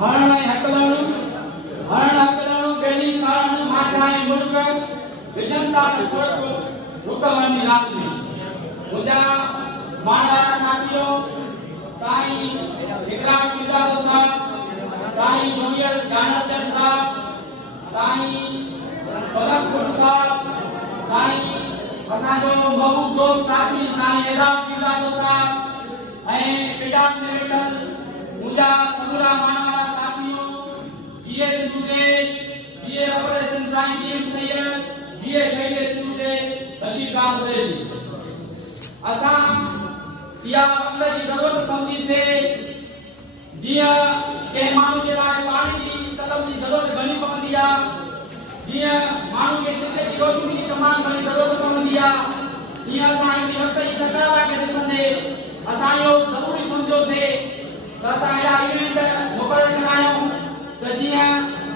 हरण हकलाणु केली सारण माथाए मुल्क विजनता फर्क रुकवंदी रात में मुझा मारा साथियों साईं विक्रांत मिर्जादो साहब साईं जूनियर दानंदर साहब साईं पलकपुर साहब साईं असांजो महबूब दोस्त साथी साईं एजाज मिर्जादो साहब ऐं पिटाक निवेटन मुझा सगुरा मानवाला साथियों जीएस सुदेश जीए ऑपरेशन साईं डीएम सैयद जीए शैलेश सुदेश बशीर खान कुरैशी असा या वक्त की जरूरत समझी से जिया के मानू के लाइ पानी की तलब की जरूरत घणी पवंदी आ जिया मानू के सिंध की रोशनी की तमाम घणी जरूरत पवंदी आ जिया असा इन वक्त की तकरार के ॾिसंदे असा यो जरूरी समझो से असा एड़ा इवेंट मुक़रर करायो त जिया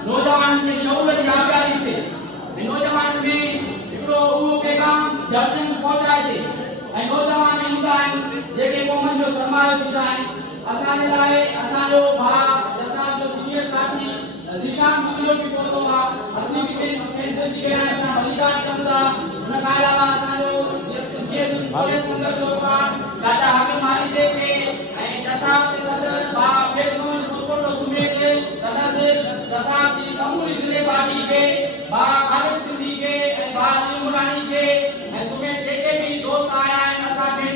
नौजवान के शऊर की आगाही थे नौजवान में एकड़ो उहो पैगाम जल्द पहुंचाए थे ऐं नौजवान हूंदा आहिनि जेके क़ौमनि जो सरमायो थींदा आहिनि असांजे लाइ असांजो भाउ असांजो सीनियर साथी ज़ीशान मुंहिंजो बि पहुतो आहे असीं बि खेॾंदी कया असां बलिदान कयूं था हुन खां अलावा असांजो जीएस संघर्ष जो प्रोग्राम दादा हाकिम माली जे के ऐं दसाब जे सदर भाउ फेज़ मोहम्मद फुलकोटो सुमेत सदस्य दसाब जी समूरी ज़िले पार्टी के भाउ ख़ालिद सिंधी के ऐं भाउ लीमुरानी के ऐं सुमेत जेके बि दोस्त आया आहिनि असांखे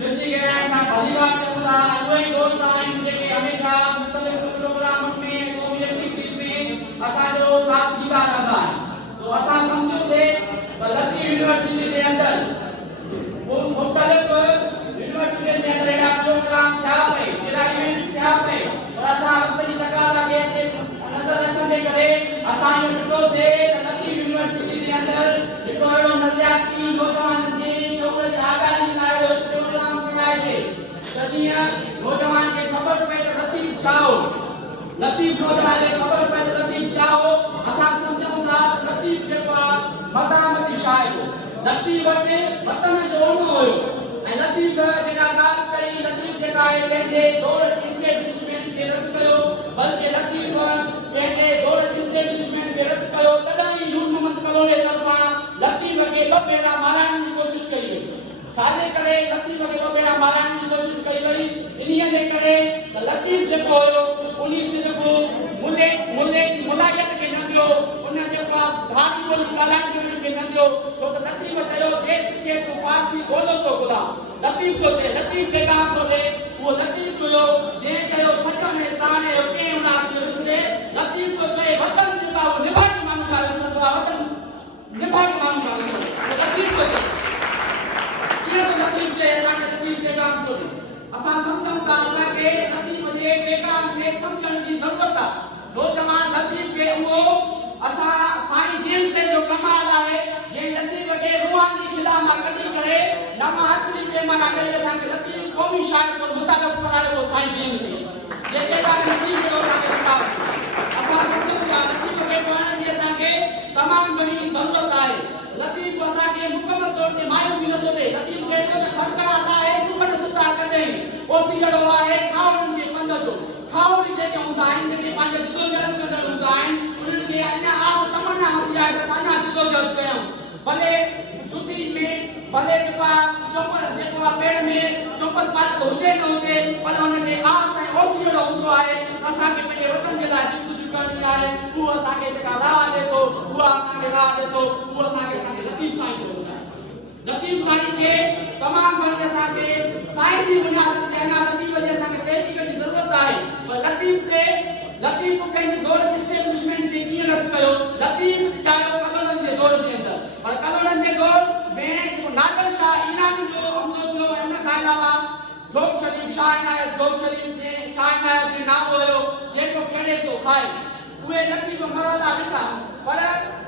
जिंदगी के लाइ असां बलिदान कयूं था उहे ई दोस्त आहिनि जेके हमेशह मुख़्तलिफ़ प्रोग्रामनि में क़ौमी एक्टिविटीज़ में असांजो साथ ॾींदा रहंदा आहिनि सो असां सम्झोसीं त लतीफ़ यूनिवर्सिटी जे अंदरि मुख़्तलिफ़ यूनिवर्सिटी जे अंदरि एॾा प्रोग्राम थिया पए एॾा इवेंट्स थिया पए पर असां वक़्त जी तकाज़ा खे नज़र रखंदे करे असां इहो ॾिठोसीं त लतीफ़ यूनिवर्सिटी जे अंदरि हिकिड़ो अहिड़ो नज़रियाती नौजवाननि जे शौक़ जी आगाही लाइ प्रोग्राम कराइजे त जीअं नौजवान खे ख़बर पए त लतीफ़ छा हो लतीफ़ नौजवान खे ख़बर पए त लतीफ़ छा हो असां सम्झूं था त लतीफ़ जेको आहे मज़ामती शाइर हो लतीफ़ वटि वतन जो ओनो हुयो ऐं लतीफ़ जेका ॻाल्हि कई लतीफ़ जेका आहे पंहिंजे दौर जी एस्टेब्लिशमेंट खे रद्द कयो बल्कि लतीफ़ पंहिंजे दौर जी एस्टेब्लिशमेंट खे रद्द कयो तॾहिं नूर मोहम्मद कलोले तरफ़ां लतीफ़ खे ॿ भेरा माराइण जी कोशिशि कई वई छाजे करे लतीफ़ खे ॿ भेरा माराइण जी कोशिशि कई वई इन्हीअ जे करे त लतीफ़ जेको हुयो उन सिर्फ़ मुलायत खे न ॾियो उन जेको आहे भारी ॿोली ॻाल्हाइण खे न ॾियो छो त लतीफ़ चयो देश खे तूं फारसी ॿोलो थो ॻोल्हा लतीफ़ थो चए लतीफ़ खे काम थो ॾे उहो लतीफ़ हुयो जंहिं चयो सच में साणे कंहिं उदास विसरे लतीफ़ थो चए वतन जेका उहो निभाए माण्हू का विसरंदो आहे वतन निभाए माण्हू का विसरंदो लतीफ़ थो चए इहो त लतीफ़ चए असांखे लतीफ़ खे काम थो ॾे असां सम्झूं था असांखे लतीफ़ जे पैगाम खे सम्झण जी ज़रूरत आहे नौजवान लतीफ़ खे उहो असां साईं जेम्स जो कमाल आहे जंहिं लतीफ़ खे रूहानी खिला मां कढी करे नवां हथली पैमाना करे असांखे लतीफ़ क़ौमी शाइर को मुताबिक़ करायो उहो साईं जेम्स जेके लतीफ़ जो असांखे किताब असां सम्झूं था लतीफ़ खे पढ़ण जी असांखे तमामु घणी ज़रूरत आहे लतीफ़ असांखे मुकमल तौर ते मायूसी नथो ॾे लतीफ़ चए थो त खड़खड़ाता आहे सुखड़ सुता कॾहिं ओसी जहिड़ो आहे खावड़नि जे पंध जो खावड़ी जेके हूंदा आहिनि जेके पंहिंजो जुदोजहद कंदड़ हूंदा आहिनि उन्हनि खे अञा आस तमन्ना हूंदी आहे त असां अञा जुदोजहद कयूं भले छुटी में भले चौपल जेको आहे पेर में चौपल पातल हुजे न हुजे पर हुनखे आस ऐं ओसी जहिड़ो हूंदो आहे असांखे पंहिंजे वतन जे लाइ जस्तुजू करणी आहे उहो असांखे जेका राह ॾिए थो उहा असांखे राह ॾिए थो उहो असांखे लतीफ़ साईं थो ॿुधाए लतीफ़ साईं खे तमामु घणी असांखे साइंसी बुनियाद ते अञा लतीफ़ जी असांखे तहक़ीक़ जी ज़रूरत आहे पर लतीफ़ पंहिंजी दौर जी एस्टेब्लिशमेंट खे कीअं रद्द कयो लतीफ़ चाहियो कलोननि जे दौर जे अंदरि पर कलोननि जे दौर में नादर शाह ईनानी जो हमलो थियो ऐं हुन खां अलावा जोग शरीफ शाह इनायत जोग शरीफ जे शाह इनायत जो नालो हुयो जेको खेड़े सो खाए उहे लतीफ़ मरला ॾिठा पर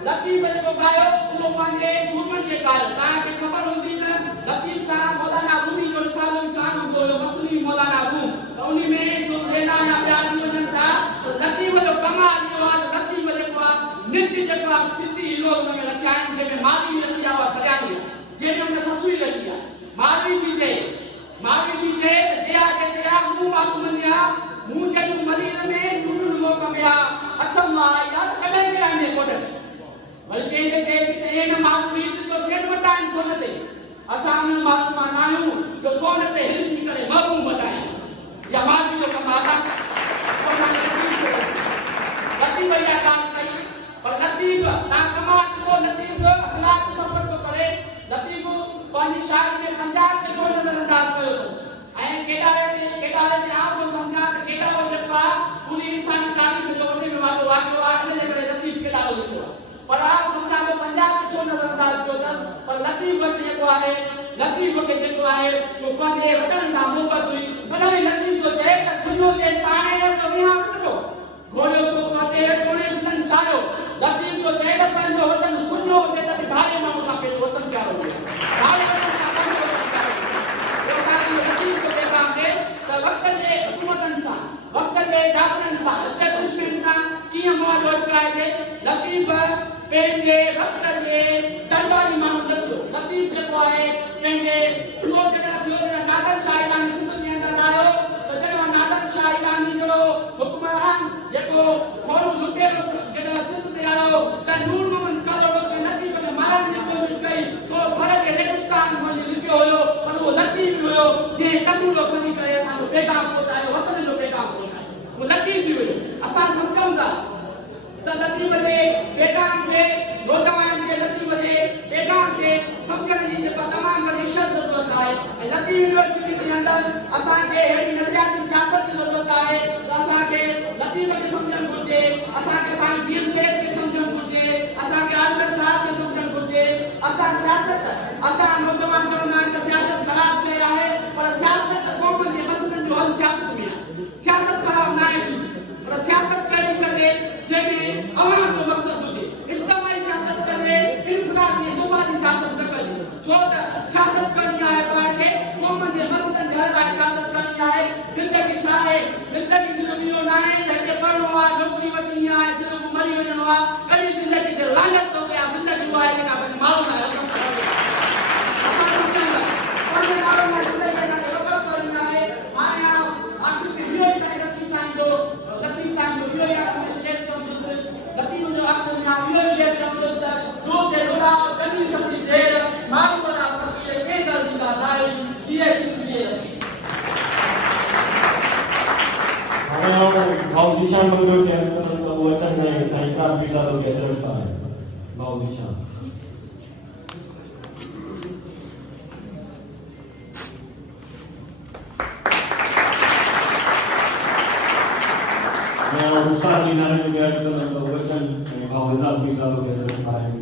लतीफ़ जेको गायो उहो पंहिंजे सूरमनि खे गायो तव्हांखे ख़बर हूंदी न लतीफ़ सां मौलाना रूमी जो रिसालो इंसान हूंदो हुयो मसली मौलाना रूम त उन में सुलेना ॿिया बि वञनि था त लतीफ़ जो कमाल इहो आहे त लतीफ़ जेको आहे नृत्य जेको आहे सिंधी हीरो हुन में रखिया आहिनि जंहिंमें मालवी लखी आहे उहा कल्याणी जंहिंमें हुन ससु ई लखी आहे मालवी थी चए त जे आहे मूं बाबू मंदिया मूं जॾहिं मदीने में खे जेको आहे वो पंहिंजे वचन सां मोहबत हुई घणेई लतीफ़ जो चए त सुनो जे साणे त विया करो घोड़ियो सो काटे कोणे सुन छायो लतीफ़ जो चए त पंहिंजो वचन सुनो हुजे त भाड़े माण्हू खां पंहिंजो वचन प्यारो हुजे भाड़े वचन खां पंहिंजो वचन प्यारो हुजे ॿियो साथी लतीफ़ जो पैगाम ॾे त वक़्त जे हुकूमतनि सां वक़्त जे जाबरनि सां एस्टेब्लिशमेंट सां कीअं मुआवज़ो कराइजे लतीफ़ पंहिंजे वक़्त जे दरबारी माण्हू दसो लतीफ़ जेको आहे पंहिंजे उहो जेका थियो नादर शाह ईरानी सिंध जे अंदरि आयो त जॾहिं नादर शाह ईरानी जो हुक्मरान जेको खोरू लुटेरो जॾहिं सिंध ते आयो त नूर मोहम्मद कलोड़ो खे लतीफ़ खे मारण जी कोशिशि कई सो थर जे रेगिस्तान में लिखियो हुयो पर उहो लतीफ़ हुयो जंहिं तमूरो खणी करे असांजो पैगाम पहुचायो वतन जो पैगाम पहुचायो उहो लतीफ़ हुयो असां सम्झूं था त लतीफ़ जे पैगाम खे नौजवान के लतीफ़ जे पैगाम खे सम्झण जी जेका तमामु वॾी ज़रूरत आहे ऐं लतीफ़ यूनिवर्सिटी जे अंदरि असांखे अहिड़ी नज़रियाती सियासत जी ज़रूरत आहे त असांखे लतीफ़ खे सम्झणु घुरिजे असांखे साईं जीएम सेठ खे सम्झणु घुरिजे असांखे आशर साहब खे सम्झणु घुरिजे असां सियासत असां नौजवान चवंदा आहिनि त सियासत ख़राब शइ आहे पर सियासत क़ौम जे मसइलनि जो हल सियासत में आहे सियासत ख़राब न आहे पर सियासत कहिड़ी कजे जंहिंमें अवाम जो मक़सदु हुजे इज्तिमाई सियासत कजे इन्फरादी मुफ़ादी सियासत न कजे छो त सियासत करणी आहे पाण खे क़ौम जे मसइलनि जे हल लाइ सियासत करणी आहे ज़िंदगी छा आहे ज़िंदगी सिर्फ़ु इहो न आहे त हिते पढ़णो आहे नौकरी वठणी आहे सिर्फ़ु मरी वञणो आहे कॾहिं ज़िंदगी ते लानत थो पिया ज़िंदगी उहा आहे जेका पंहिंजे माण्हू लाइ असां सम्झंदा पंहिंजे माण्हू लाइ ज़िंदगी असांखे वक़्तु करणी आहे हाणे आख़िर में इहो ई साईं लतीफ़ साईं जो इहो ई आहे शेर चवंदुसि लतीफ़ जो आख़िर में इहो ई शेर चवंदुसि त जो से रुला कनी सदी देर माण्हू वारा फ़क़ीर के दर दीदा लाइ जिए जिए भाऊ दिशा मंगल के असर तो वचन नहीं साईं का पिता तो के चलता है भाऊ दिशा मैं उत्साह दिलाने के असर तो वचन भाऊ हजार पिता तो के चलता है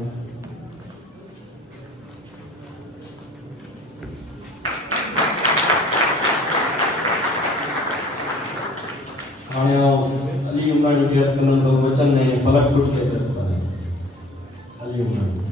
अली उमर के असर तो वचन नहीं फलक उठ के चलता है अली उमर